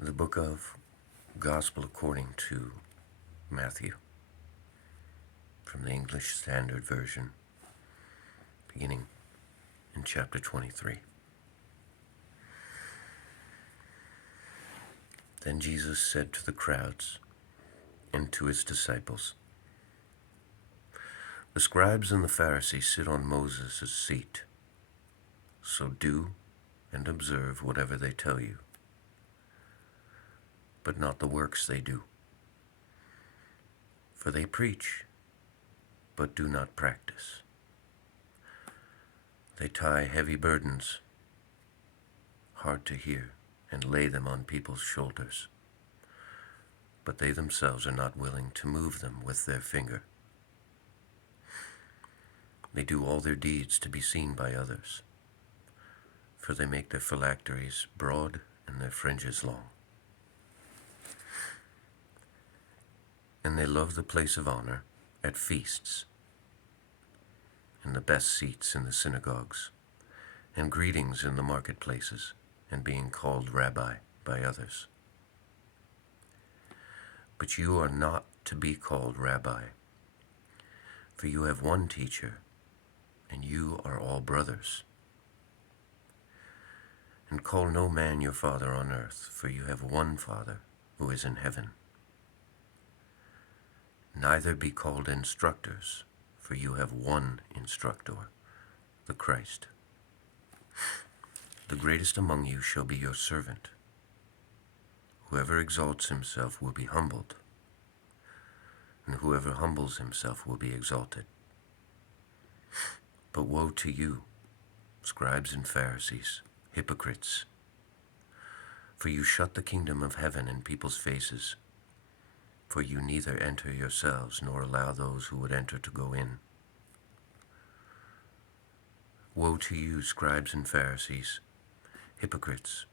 The book of Gospel according to Matthew, from the English Standard Version, beginning in chapter 23. Then Jesus said to the crowds and to his disciples, "The scribes and the Pharisees sit on Moses' seat, so do and observe whatever they tell you, but not the works they do. For they preach, but do not practice. They tie heavy burdens, hard to hear, and lay them on people's shoulders, but they themselves are not willing to move them with their finger. They do all their deeds to be seen by others, for they make their phylacteries broad and their fringes long. And they love the place of honor at feasts, and the best seats in the synagogues, and greetings in the marketplaces, and being called Rabbi by others. But you are not to be called Rabbi, for you have one teacher, and you are all brothers. And call no man your father on earth, for you have one Father who is in heaven. Neither be called instructors, for you have one instructor, the Christ. The greatest among you shall be your servant. Whoever exalts himself will be humbled, and whoever humbles himself will be exalted. But woe to you, scribes and Pharisees, hypocrites, for you shut the kingdom of heaven in people's faces, for you neither enter yourselves nor allow those who would enter to go in. Woe to you, scribes and Pharisees, hypocrites,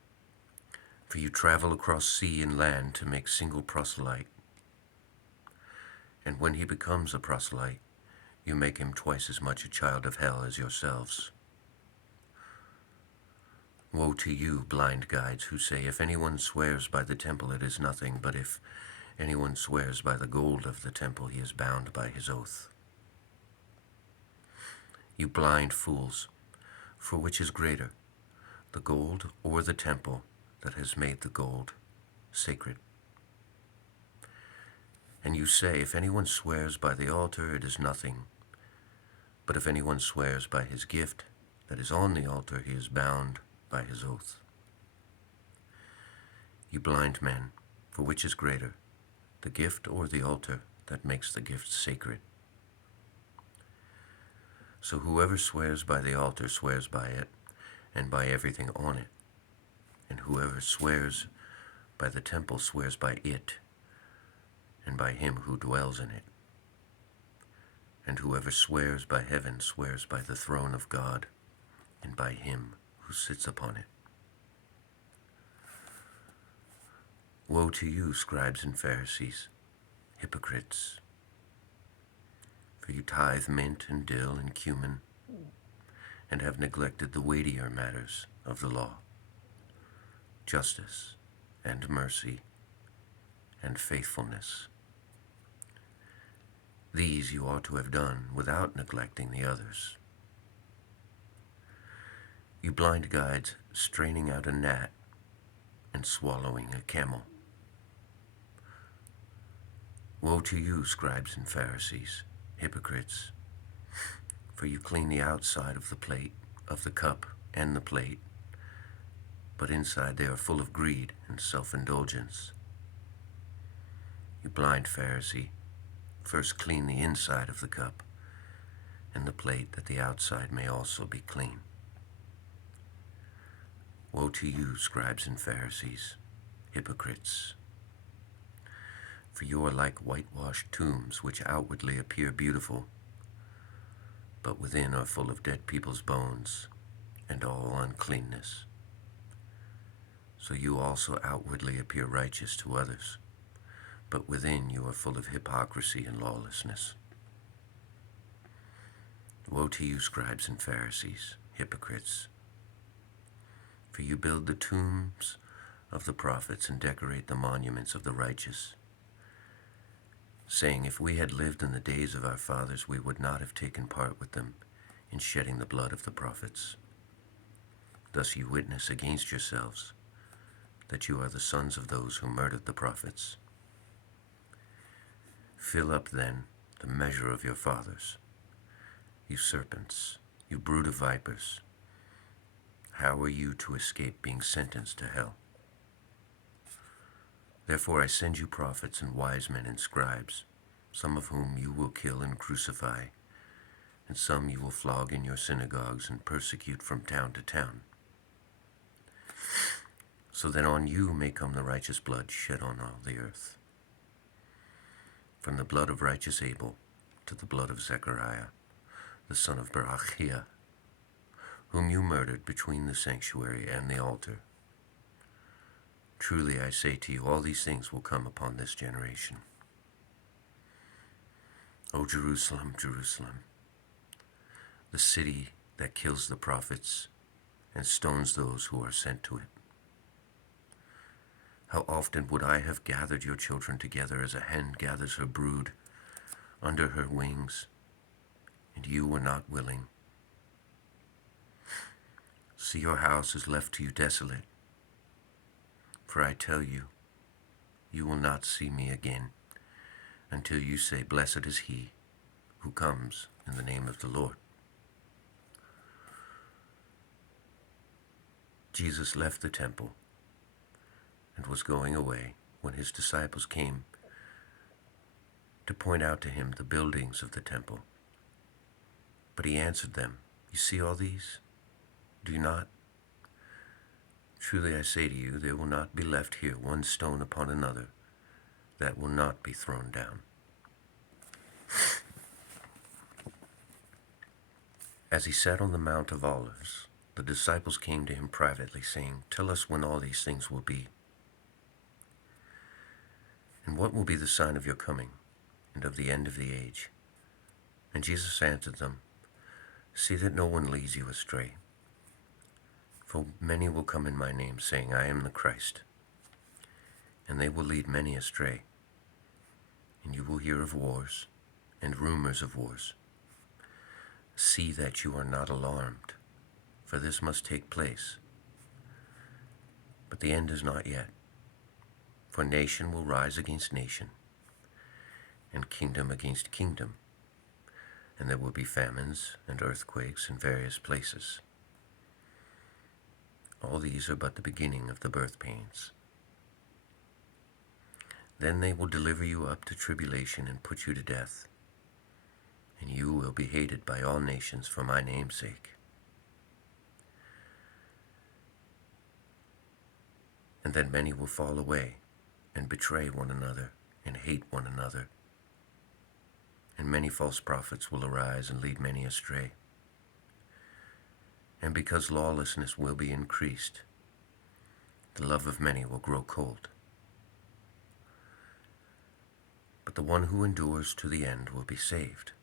for you travel across sea and land to make single proselyte, and when he becomes a proselyte, you make him twice as much a child of hell as yourselves. Woe to you, blind guides, who say, if anyone swears by the temple, it is nothing, but if anyone swears by the gold of the temple, he is bound by his oath. You blind fools, for which is greater, the gold or the temple that has made the gold sacred? And you say, if anyone swears by the altar, it is nothing, but if anyone swears by his gift that is on the altar, he is bound by his oath. You blind men, for which is greater, the gift or the altar that makes the gift sacred? So whoever swears by the altar swears by it, and by everything on it. And whoever swears by the temple swears by it, and by him who dwells in it. And whoever swears by heaven swears by the throne of God, and by him who sits upon it. Woe to you, scribes and Pharisees, hypocrites, for you tithe mint and dill and cumin, and have neglected the weightier matters of the law, justice and mercy and faithfulness. These you ought to have done without neglecting the others. You blind guides, straining out a gnat and swallowing a camel. Woe to you, scribes and Pharisees, hypocrites, for you clean the outside of the plate, of the cup and the plate, but inside they are full of greed and self-indulgence. You blind Pharisee, first clean the inside of the cup and the plate, that the outside may also be clean. Woe to you, scribes and Pharisees, hypocrites, for you are like whitewashed tombs, which outwardly appear beautiful, but within are full of dead people's bones and all uncleanness. So you also outwardly appear righteous to others, but within you are full of hypocrisy and lawlessness. Woe to you, scribes and Pharisees, hypocrites, for you build the tombs of the prophets and decorate the monuments of the righteous, saying, if we had lived in the days of our fathers, we would not have taken part with them in shedding the blood of the prophets. Thus you witness against yourselves that you are the sons of those who murdered the prophets. Fill up, then, the measure of your fathers. You serpents, you brood of vipers, how are you to escape being sentenced to hell? Therefore I send you prophets and wise men and scribes, some of whom you will kill and crucify, and some you will flog in your synagogues and persecute from town to town, so that on you may come the righteous blood shed on all the earth, from the blood of righteous Abel to the blood of Zechariah, the son of Berechiah, whom you murdered between the sanctuary and the altar. Truly I say to you, all these things will come upon this generation. O Jerusalem, Jerusalem, the city that kills the prophets and stones those who are sent to it. How often would I have gathered your children together as a hen gathers her brood under her wings, and you were not willing. See, your house is left to you desolate. For I tell you, you will not see me again until you say, blessed is he who comes in the name of the Lord. Jesus left the temple and was going away when his disciples came to point out to him the buildings of the temple. But he answered them, you see all these? Do you not? Truly I say to you, there will not be left here one stone upon another that will not be thrown down. As he sat on the Mount of Olives, the disciples came to him privately, saying, tell us when all these things will be, and what will be the sign of your coming and of the end of the age? And Jesus answered them, see that no one leads you astray. For many will come in my name, saying, I am the Christ, and they will lead many astray. And you will hear of wars and rumors of wars. See that you are not alarmed, for this must take place. But the end is not yet. For nation will rise against nation, and kingdom against kingdom, and there will be famines and earthquakes in various places. All these are but the beginning of the birth pains. Then they will deliver you up to tribulation and put you to death, and you will be hated by all nations for my name's sake. And then many will fall away and betray one another and hate one another. And many false prophets will arise and lead many astray. And because lawlessness will be increased, the love of many will grow cold. But the one who endures to the end will be saved.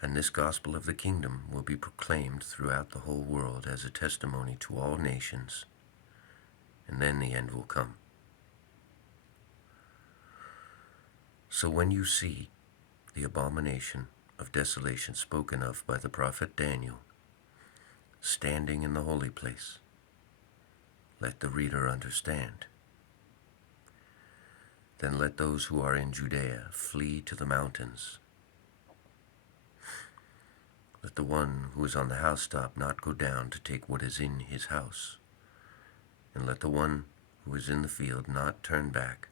And this gospel of the kingdom will be proclaimed throughout the whole world as a testimony to all nations, and then the end will come. So when you see the abomination of desolation spoken of by the prophet Daniel standing in the holy place, let the reader understand. Then let those who are in Judea flee to the mountains. Let the one who is on the housetop not go down to take what is in his house, and let the one who is in the field not turn back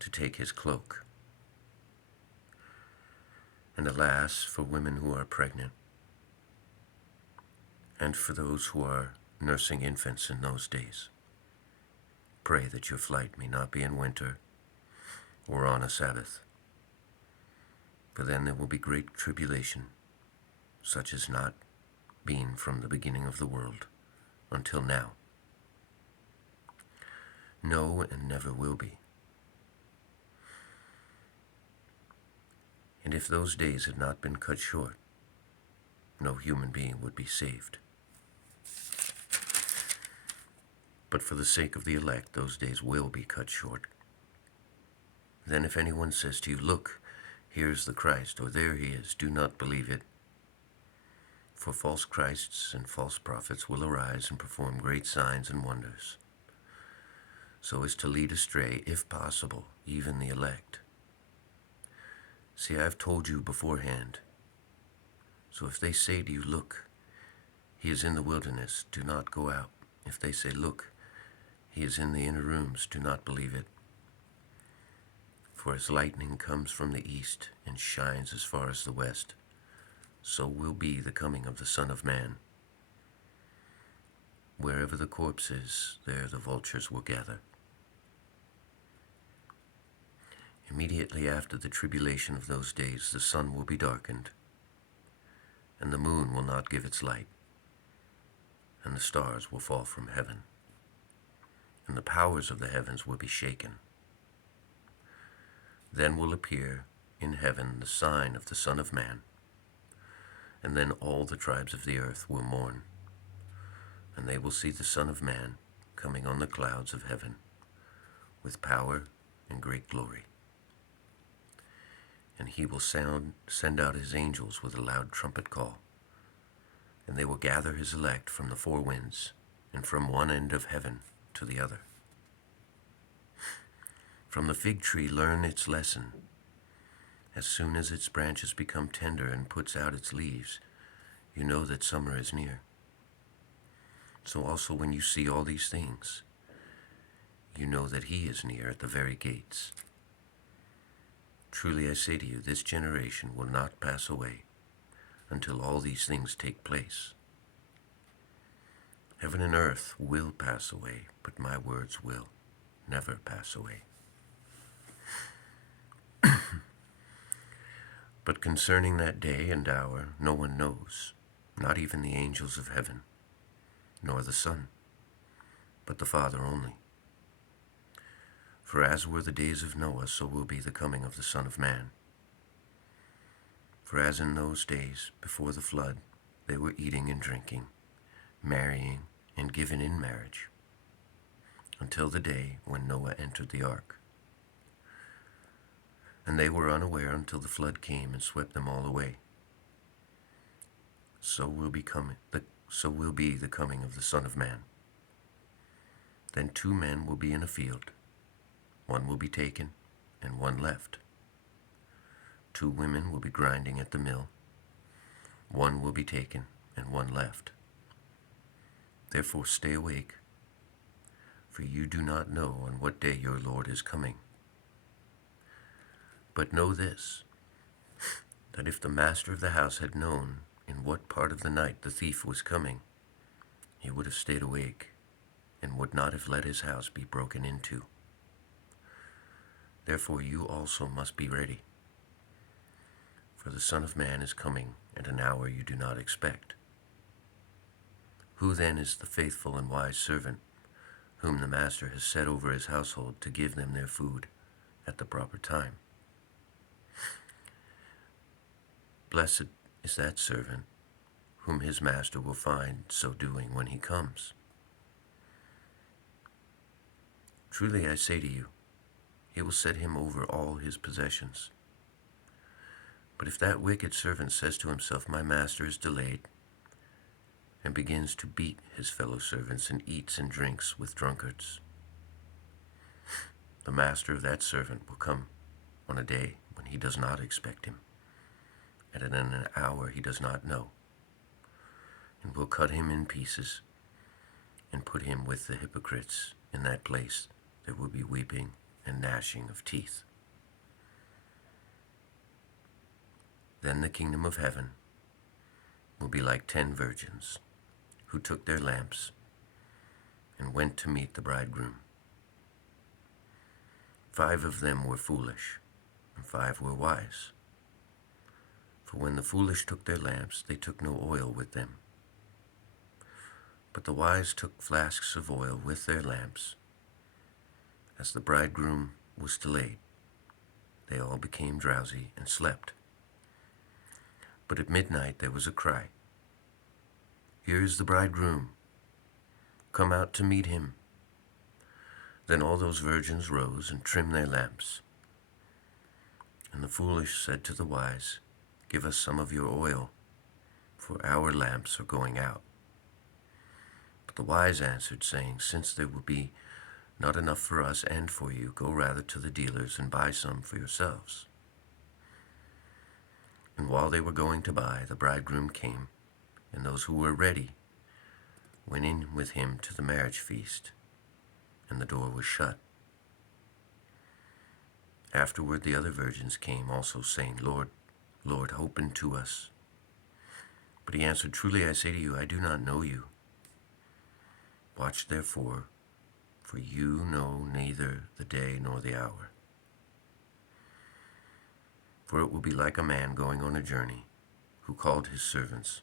to take his cloak. And alas, for women who are pregnant, and for those who are nursing infants in those days. Pray that your flight may not be in winter or on a Sabbath, for then there will be great tribulation, such as not been from the beginning of the world until now. No, and never will be. And if those days had not been cut short, no human being would be saved. But for the sake of the elect, those days will be cut short. Then if anyone says to you, "Look, here is the Christ," or "There he is," do not believe it. For false Christs and false prophets will arise and perform great signs and wonders, so as to lead astray, if possible, even the elect. See, I have told you beforehand. So if they say to you, "Look, he is in the wilderness," do not go out. If they say, "Look, he is in the inner rooms," do not believe it. For as lightning comes from the east and shines as far as the west, so will be the coming of the Son of Man. Wherever the corpse is, there the vultures will gather. Immediately after the tribulation of those days, the sun will be darkened, and the moon will not give its light, and the stars will fall from heaven, and the powers of the heavens will be shaken. Then will appear in heaven the sign of the Son of Man, and then all the tribes of the earth will mourn, and they will see the Son of Man coming on the clouds of heaven with power and great glory. And he will send out his angels with a loud trumpet call, and they will gather his elect from the four winds and from one end of heaven to the other. From the fig tree learn its lesson. As soon as its branches become tender and puts out its leaves, you know that summer is near. So also when you see all these things, you know that he is near at the very gates. Truly I say to you, this generation will not pass away until all these things take place. Heaven and earth will pass away, but my words will never pass away. But concerning that day and hour no one knows, not even the angels of heaven, nor the Son, but the Father only. For as were the days of Noah, so will be the coming of the Son of Man. For as in those days before the flood, they were eating and drinking, marrying and given in marriage, until the day when Noah entered the ark. And they were unaware until the flood came and swept them all away. So will be the coming of the Son of Man. Then 2 men will be in a field, one will be taken and one left. 2 women will be grinding at the mill, one will be taken and one left. Therefore stay awake, for you do not know on what day your Lord is coming. But know this, that if the master of the house had known in what part of the night the thief was coming, he would have stayed awake and would not have let his house be broken into. Therefore you also must be ready, for the Son of Man is coming at an hour you do not expect. Who then is the faithful and wise servant, whom the master has set over his household to give them their food at the proper time? Blessed is that servant whom his master will find so doing when he comes. Truly I say to you, he will set him over all his possessions. But if that wicked servant says to himself, "My master is delayed," and begins to beat his fellow servants and eats and drinks with drunkards, the master of that servant will come on a day when he does not expect him, and at an hour he does not know, and will cut him in pieces and put him with the hypocrites. In that place there will be weeping and gnashing of teeth. Then the kingdom of heaven will be like 10 virgins who took their lamps and went to meet the bridegroom. 5 of them were foolish, and 5 were wise. For when the foolish took their lamps, they took no oil with them. But the wise took flasks of oil with their lamps. As the bridegroom was delayed, they all became drowsy and slept. But at midnight there was a cry, "Here is the bridegroom, come out to meet him." Then all those virgins rose and trimmed their lamps. And the foolish said to the wise, Give us some of your oil, for our lamps are going out. But the wise answered, saying, Since there will be not enough for us and for you, go rather to the dealers and buy some for yourselves. And while they were going to buy, the bridegroom came, and those who were ready went in with him to the marriage feast, and the door was shut. Afterward the other virgins came also, saying, Lord, Lord, open to us. But he answered, Truly I say to you, I do not know you. Watch therefore, for you know neither the day nor the hour. For it will be like a man going on a journey, who called his servants,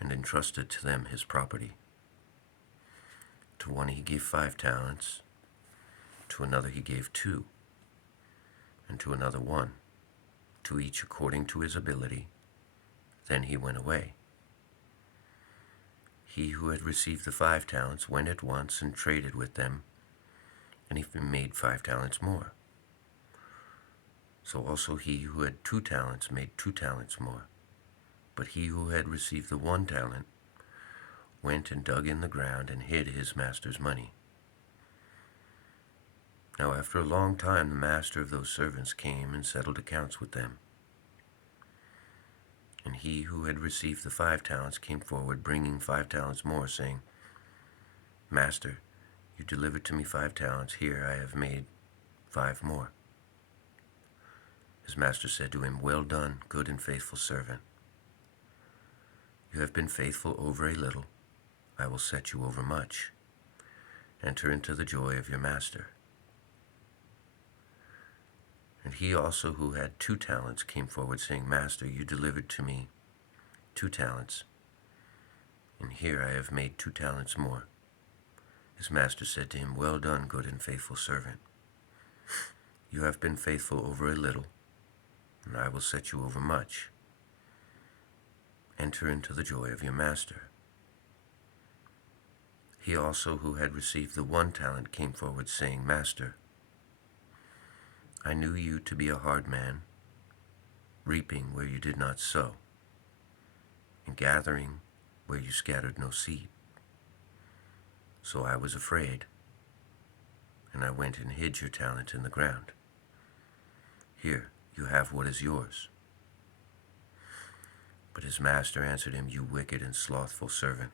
and entrusted to them his property. To one he gave 5 talents, to another he gave 2, and to another 1, to each according to his ability. Then he went away. He who had received the 5 talents went at once and traded with them, and he made 5 talents more. So also he who had 2 talents made 2 talents more. But he who had received the 1 talent went and dug in the ground and hid his master's money. Now after a long time the master of those servants came and settled accounts with them. And he who had received the 5 talents came forward, bringing 5 talents more, saying, Master, you delivered to me 5 talents. Here I have made 5 more. His master said to him, Well done, good and faithful servant. You have been faithful over a little. I will set you over much. Enter into the joy of your master. And he also who had 2 talents came forward, saying, Master, you delivered to me 2 talents, and here I have made 2 talents more. His master said to him, Well done, good and faithful servant. You have been faithful over a little, and I will set you over much. Enter into the joy of your master. He also who had received the 1 talent came forward, saying, Master, I knew you to be a hard man, reaping where you did not sow, and gathering where you scattered no seed. So I was afraid, and I went and hid your talent in the ground. Here, you have what is yours. But his master answered him, You wicked and slothful servant.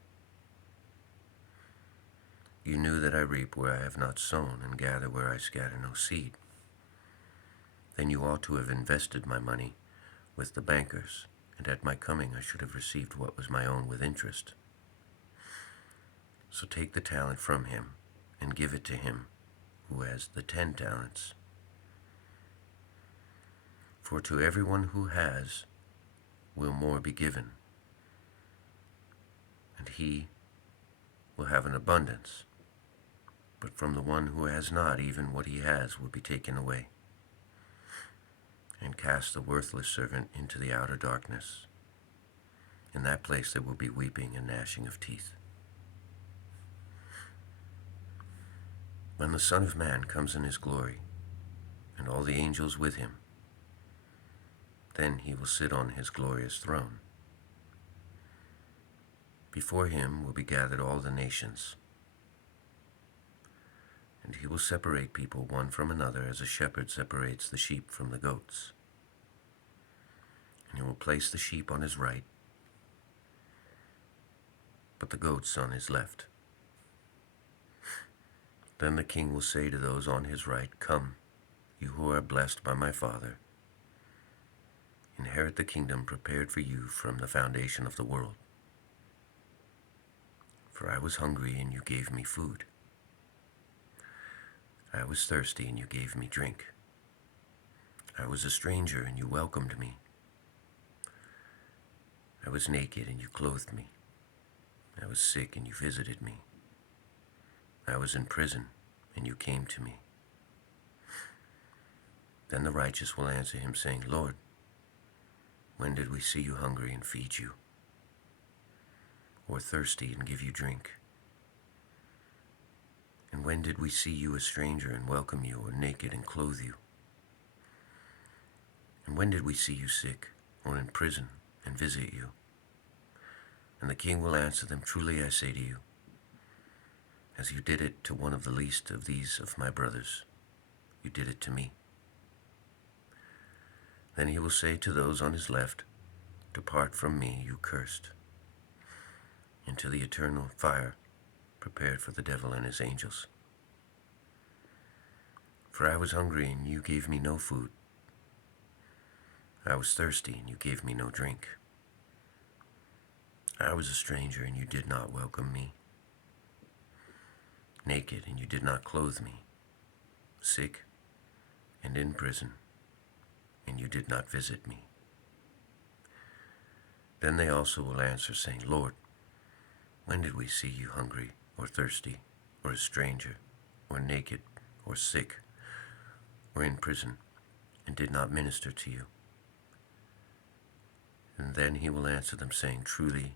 You knew that I reap where I have not sown, and gather where I scatter no seed. Then you ought to have invested my money with the bankers, and at my coming I should have received what was my own with interest. So take the talent from him, and give it to him who has the 10 talents. For to everyone who has will more be given, and he will have an abundance. But from the one who has not, even what he has will be taken away. And cast the worthless servant into the outer darkness. In that place there will be weeping and gnashing of teeth. When the Son of Man comes in his glory, and all the angels with him, then he will sit on his glorious throne. Before him will be gathered all the nations, and he will separate people one from another as a shepherd separates the sheep from the goats. And he will place the sheep on his right, but the goats on his left. Then the king will say to those on his right, Come, you who are blessed by my Father, inherit the kingdom prepared for you from the foundation of the world. For I was hungry, and you gave me food. I was thirsty, and you gave me drink. I was a stranger, and you welcomed me. I was naked, and you clothed me. I was sick, and you visited me. I was in prison, and you came to me. Then the righteous will answer him, saying, Lord, when did we see you hungry and feed you, or thirsty and give you drink? And when did we see you a stranger and welcome you, or naked and clothe you? And when did we see you sick, or in prison, and visit you? And the king will answer them, Truly I say to you, as you did it to one of the least of these of my brothers, you did it to me. Then he will say to those on his left, Depart from me, you cursed, into the eternal fire prepared for the devil and his angels. For I was hungry, and you gave me no food. I was thirsty, and you gave me no drink. I was a stranger, and you did not welcome me. Naked, and you did not clothe me. Sick, and in prison, and you did not visit me. Then they also will answer, saying, Lord, when did we see you hungry, or thirsty, or a stranger, or naked, or sick, or in prison, and did not minister to you? And then he will answer them, saying, Truly,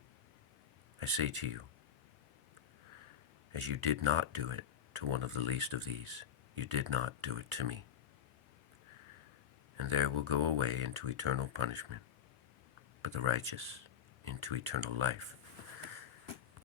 I say to you, as you did not do it to one of the least of these, you did not do it to me. And there will go away into eternal punishment, but the righteous into eternal life.